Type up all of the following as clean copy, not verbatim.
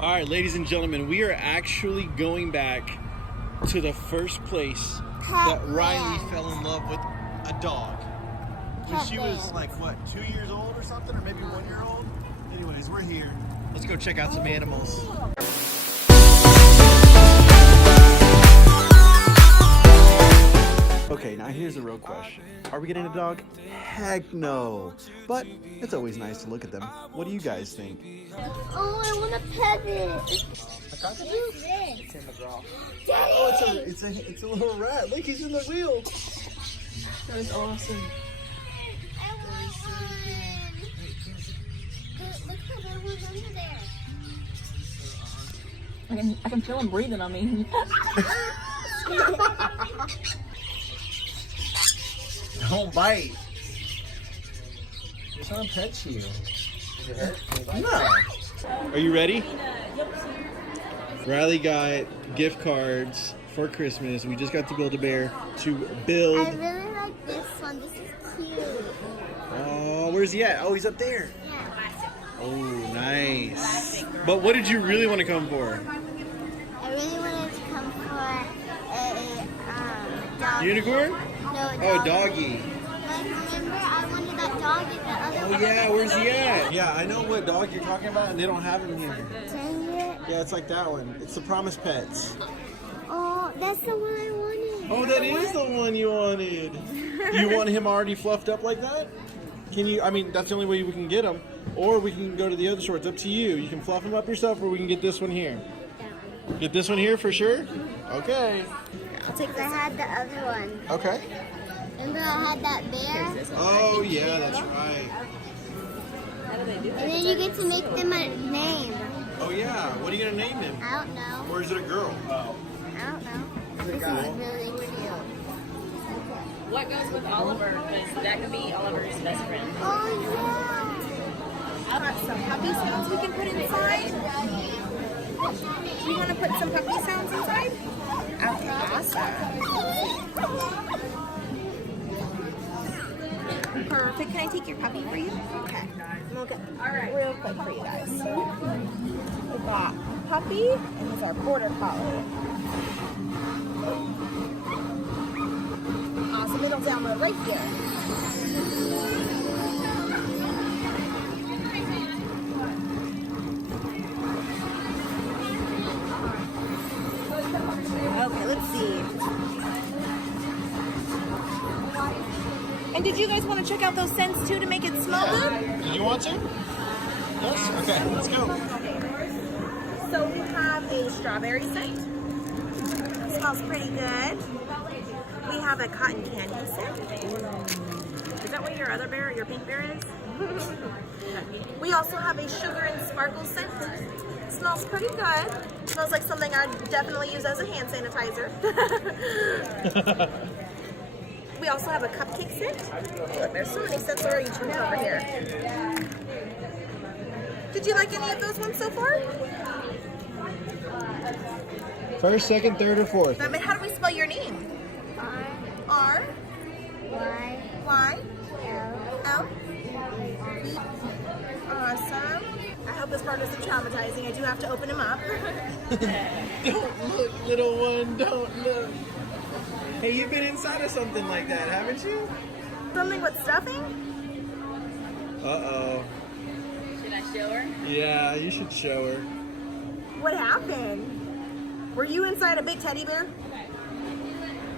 All right, ladies and gentlemen, we are actually going back to the first place that Riley fell in love with a dog. When she was like, what, 2 years old or something, or maybe 1 year old? Anyways, we're here. Let's go check out some animals. Okay, now here's a real question. Are we getting a dog? Heck no. But it's always nice to look at them. What do you guys think? Oh, I want to pet it. It's Who's this? Daddy! Oh, it's a little rat. Look, he's in the wheel. That is awesome. I want one. Look at that one's under there. I can feel him breathing on me. Don't bite. You're trying to pet you. No. Are you ready? Riley got gift cards for Christmas. We just got to Build-A-Bear to build. I really like this one. This is cute. Oh, where's he at? Oh, he's up there. Yeah. Oh, nice. But what did you really want to come for? I really wanted to come for a dog. Unicorn? No, Oh, doggy. Like, remember, I wanted that dog in the other Oh one. yeah, where's he at? Yeah, I know what dog you're talking about, and they don't have him here. Dang it. Yeah, it's like that one. It's the Promise Pets. Oh, that's the one I wanted. Oh, that is the one you wanted. You want him already fluffed up like that? Can you? I mean, that's the only way we can get him. Or we can go to the other store. It's up to you. You can fluff him up yourself, or we can get this one here. Get this one here for sure? Okay. I'll take that. I had the other one. Okay. Remember I had that bear? Oh, yeah, that's right. And then you get to make them a name. Oh, yeah. What are you going to name him? I don't know. Or is it a girl? I don't know. This is really cute. What goes with Oliver? Because that could be Oliver's best friend. Oh, yeah. I have some puppy sounds we can put inside. You want to put some puppy sounds inside? Okay, awesome. Perfect. Can I take your puppy for you? Okay. We'll get real quick for you guys. We got puppy, and these are border collie. Awesome. It'll download right here. Okay, let's see. And did you guys want to check out those scents too to make it smell good? Did you want to? Yes? Okay, let's go. So we have a strawberry scent. Smells pretty good. We have a cotton candy scent. Is that what your other bear, your pink bear is? We also have a sugar and sparkle scent. Smells pretty good. Smells like something I'd definitely use as a hand sanitizer. We also have a cupcake scent. Look, there's so many scents already turned over here. Did you like any of those ones so far? First, second, third, or fourth? How do we spell your name? R Y Y L L. Awesome. I hope this part isn't traumatizing. I do have to open him up. Don't look, little one, don't look. Hey, you've been inside of something like that, haven't you? Something with stuffing? Uh-oh. Should I show her? Yeah, you should show her. What happened? Were you inside a big teddy bear?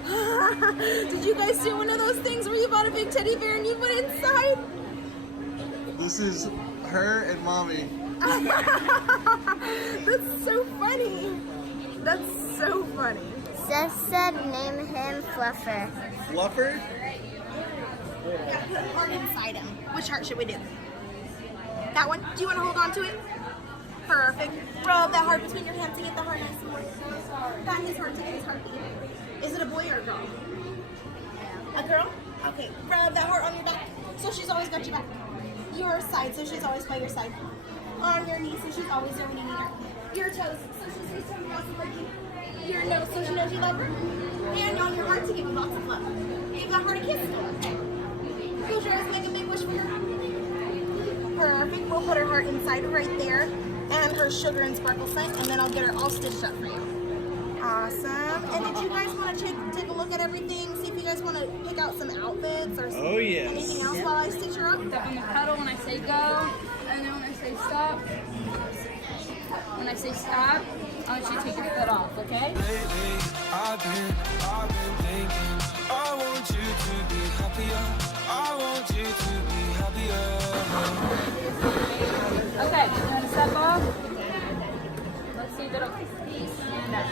Did you guys do one of those things where you bought a big teddy bear and you went inside? This is her and mommy. That's so funny. That's so funny. Seth said name him Fluffer. Fluffer? Yeah, put a heart inside him. Which heart should we do? That one? Do you want to hold on to it? Perfect. Rub that heart between your hands to get the heart nice and warm. Got his heart to get his heartbeat. Is it a boy or a girl? A girl? Okay. Rub that heart on your back. So she's always got your back. Your side, so she's always by your side. On your knees, so she's always there when you need her. Your toes, so she stays so awesome like you. Your nose, so she knows you love her. And on your heart to give you lots of love. Give that heart a kiss. Close your eyes, make a big wish for her. Perfect. We'll put her heart inside right there. and her sugar and sparkle scent, and then I'll get her all stitched up for you. Awesome. And did you guys want to take a look at everything? See if you guys want to pick out some outfits or Oh, yes. anything else while I stitch her up? Step on the pedal when I say go, and then when I say stop. When I say stop, I want you to take your foot off, okay? Lately, I've been thinking, I want you to be happier. I want you to be happier. Okay, you want to step off? Let's see if it'll stand up.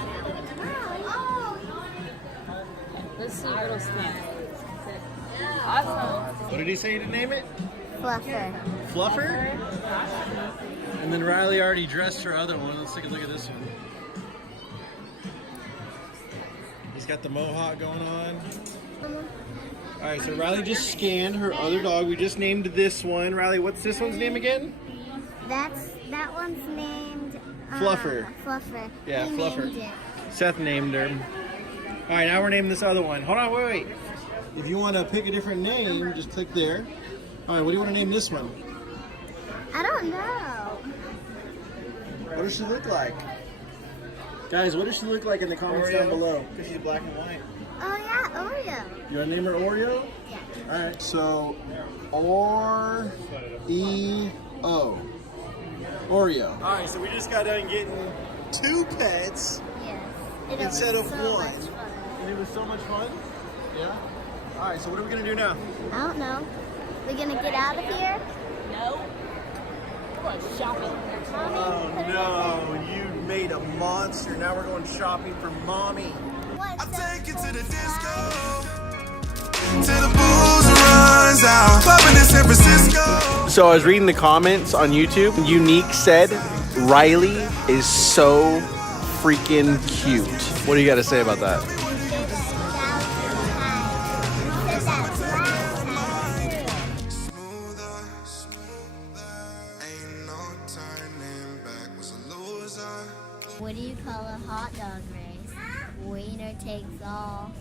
Okay, let's see if it'll stand. Awesome. What did he say to name it? Fluffer. Fluffer? And then Riley already dressed her other one. Let's take a look at this one. He's got the mohawk going on. All right, so Riley just scanned her other dog. We just named this one. Riley, what's this one's name again? That one's named Fluffer. Fluffer. Yeah, He Fluffer. named it. Seth named her. All right, now we're naming this other one. Hold on, wait. If you want to pick a different name, just click there. All right, what do you want to name this one? I don't know. What does she look like? Guys, what does she look like in the comments down below? Because she's black and white. Oh yeah, Oreo. You want to name her Oreo? Yeah. All right, so Oreo. Oreo. All right, so we just got done getting 2 pets, Yes. It Instead was of so one. much fun. and it was so much fun. Yeah. All right, so what are we gonna do now? I don't know. We're gonna get out of here. No. We're going shopping. Oh no, you made a monster. Now we're going shopping for mommy. I take you to the disco, till the booze runs out. Popping in San Francisco. So I was reading the comments on YouTube. Unique said Riley is so freaking cute. What do you got to say about that? Smoother, ain't no turning back. Was a loser. What do you call a hot dog race? Wiener takes all.